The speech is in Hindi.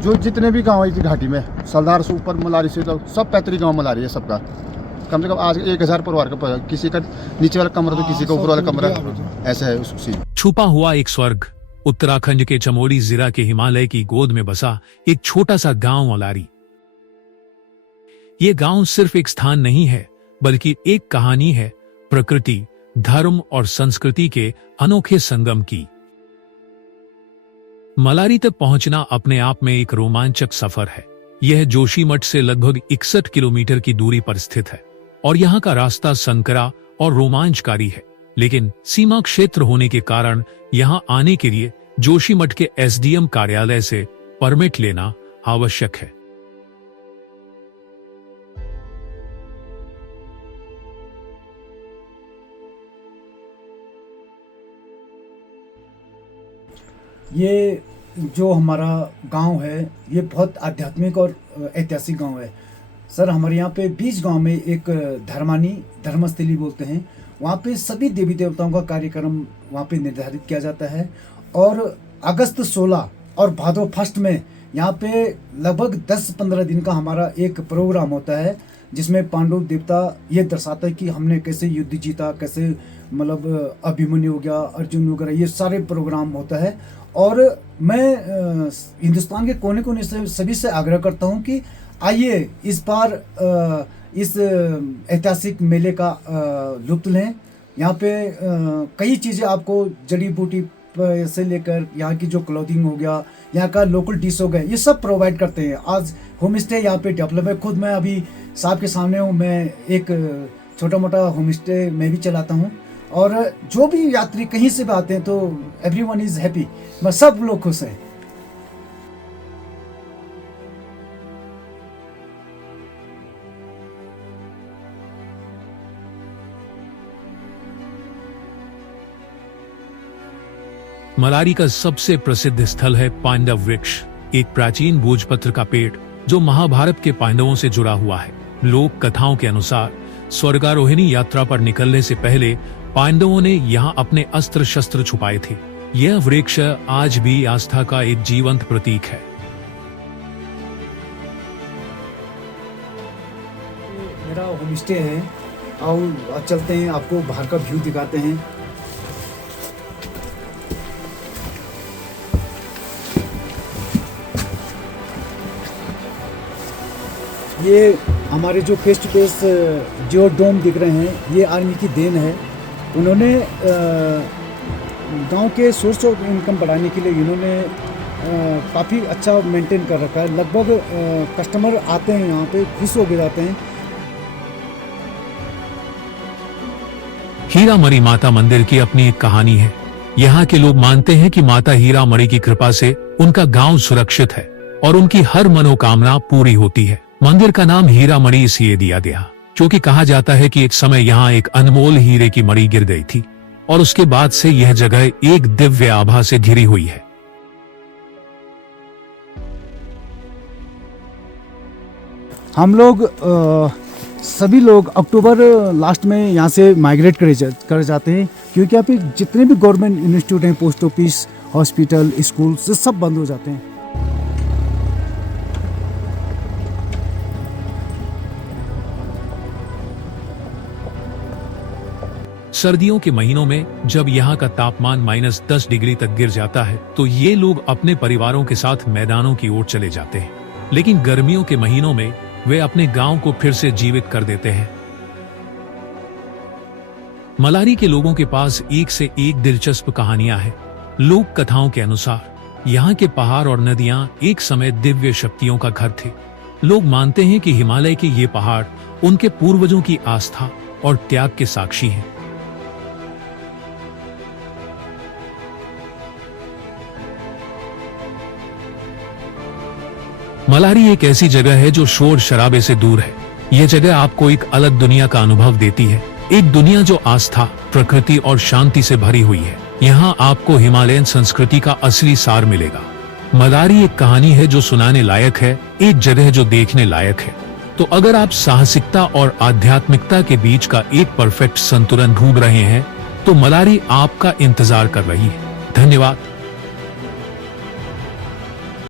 जो जितने भी गांव है इस घाटी में, सलदार से ऊपर मलारी से तो सब 35 गांव मलारी है सबका। कम से कम आज 1000 परिवार का, किसी का नीचे वाला कमरा तो किसी का ऊपर वाला कमरा, ऐसा है उस सीन। छुपा हुआ एक स्वर्ग। उत्तराखंड के चमोली जिला के हिमालय की गोद में बसा एक छोटा सा गांव मलारी। ये गांव सिर्फ एक स्थान नहीं है, बल्कि एक कहानी है प्रकृति, धर्म और संस्कृति के अनोखे संगम की। मलारी तक पहुंचना अपने आप में एक रोमांचक सफर है। यह जोशीमठ से लगभग 61 किलोमीटर की दूरी पर स्थित है और यहाँ का रास्ता संकरा और रोमांचकारी है। लेकिन सीमा क्षेत्र होने के कारण यहाँ आने के लिए जोशीमठ के एसडीएम कार्यालय से परमिट लेना आवश्यक है। ये जो हमारा गांव है ये बहुत आध्यात्मिक और ऐतिहासिक गांव है सर। हमारे यहाँ पे बीच गांव में एक धर्मस्थली बोलते हैं, वहाँ पे सभी देवी देवताओं का कार्यक्रम वहाँ पे निर्धारित किया जाता है। और अगस्त 16 और भादो 1 में यहाँ पे लगभग 10-15 दिन का हमारा एक प्रोग्राम होता है, जिसमें पांडव देवता ये दर्शाता है कि हमने कैसे युद्ध जीता, कैसे मतलब अभिमन्यु हो गया, अर्जुन वगैरह, ये सारे प्रोग्राम होता है। और मैं हिंदुस्तान के कोने कोने से सभी से आग्रह करता हूँ कि आइए इस बार इस ऐतिहासिक मेले का लुत्फ लें। यहाँ पे कई चीज़ें आपको जड़ी बूटी से लेकर यहाँ की जो क्लोथिंग हो गया, यहाँ का लोकल डिश हो गया, ये सब प्रोवाइड करते हैं। आज होम स्टे यहाँ पे डेवलप है। खुद मैं अभी साहब के सामने हूँ, मैं एक छोटा मोटा होम स्टे मैं भी चलाता हूँ। और जो भी यात्री कहीं से भी आते हैं तो एवरीवन इज हैप्पी, मैं सब लोग खुश हैं। मलारी का सबसे प्रसिद्ध स्थल है पांडव वृक्ष, एक प्राचीन भोजपत्र का पेड़ जो महाभारत के पांडवों से जुड़ा हुआ है। लोक कथाओं के अनुसार स्वर्गारोहिणी यात्रा पर निकलने से पहले पांडवों ने यहाँ अपने अस्त्र शस्त्र छुपाए थे। यह वृक्ष आज भी आस्था का एक जीवंत प्रतीक है। मेरा होम स्टे है, आओ चलते हैं, आपको बाहर का व्यू दिखाते हैं। ये हमारे जो फेस टू फेस जो डोम दिख रहे हैं, ये आर्मी की देन है। उन्होंने गांव के सोर्स ऑफ इनकम बढ़ाने के लिए इन्होंने काफ़ी अच्छा मेंटेन कर रखा है। लगभग कस्टमर आते हैं यहाँ पे, खुश हो गए जाते हैं। हीरामरी माता मंदिर की अपनी एक कहानी है। यहाँ के लोग मानते हैं कि माता हीरामरी की कृपा से उनका गांव सुरक्षित है और उनकी हर मनोकामना पूरी होती है। मंदिर का नाम हीरामरी इसलिए दिया गया क्योंकि कहा जाता है कि एक समय यहाँ एक अनमोल हीरे की मणि गिर गई थी और उसके बाद से यह जगह एक दिव्य आभा से घिरी हुई है। हम लोग सभी लोग अक्टूबर लास्ट में यहाँ से माइग्रेट कर जाते हैं, क्योंकि यहाँ पे जितने भी गवर्नमेंट इंस्टीट्यूट हैं, पोस्ट ऑफिस, हॉस्पिटल, स्कूल, सब बंद हो जाते हैं। सर्दियों के महीनों में जब यहाँ का तापमान -10 डिग्री तक गिर जाता है तो ये लोग अपने परिवारों के साथ मैदानों की ओर चले जाते हैं। लेकिन गर्मियों के महीनों में वे अपने गांव को फिर से जीवित कर देते हैं। मलारी के लोगों के पास एक से एक दिलचस्प कहानियां हैं। लोक कथाओं के अनुसार यहाँ के पहाड़ और नदियां एक समय दिव्य शक्तियों का घर थे। लोग मानते हैं कि हिमालय के ये पहाड़ उनके पूर्वजों की आस्था और त्याग के साक्षी हैं। मलारी एक ऐसी जगह है जो शोर शराबे से दूर है। यह जगह आपको एक अलग दुनिया का अनुभव देती है, एक दुनिया जो आस्था, प्रकृति और शांति से भरी हुई है। यहाँ आपको हिमालयन संस्कृति का असली सार मिलेगा। मलारी एक कहानी है जो सुनाने लायक है, एक जगह जो देखने लायक है। तो अगर आप साहसिकता और आध्यात्मिकता के बीच का एक परफेक्ट संतुलन ढूंढ रहे हैं तो मलारी आपका इंतजार कर रही है। धन्यवाद।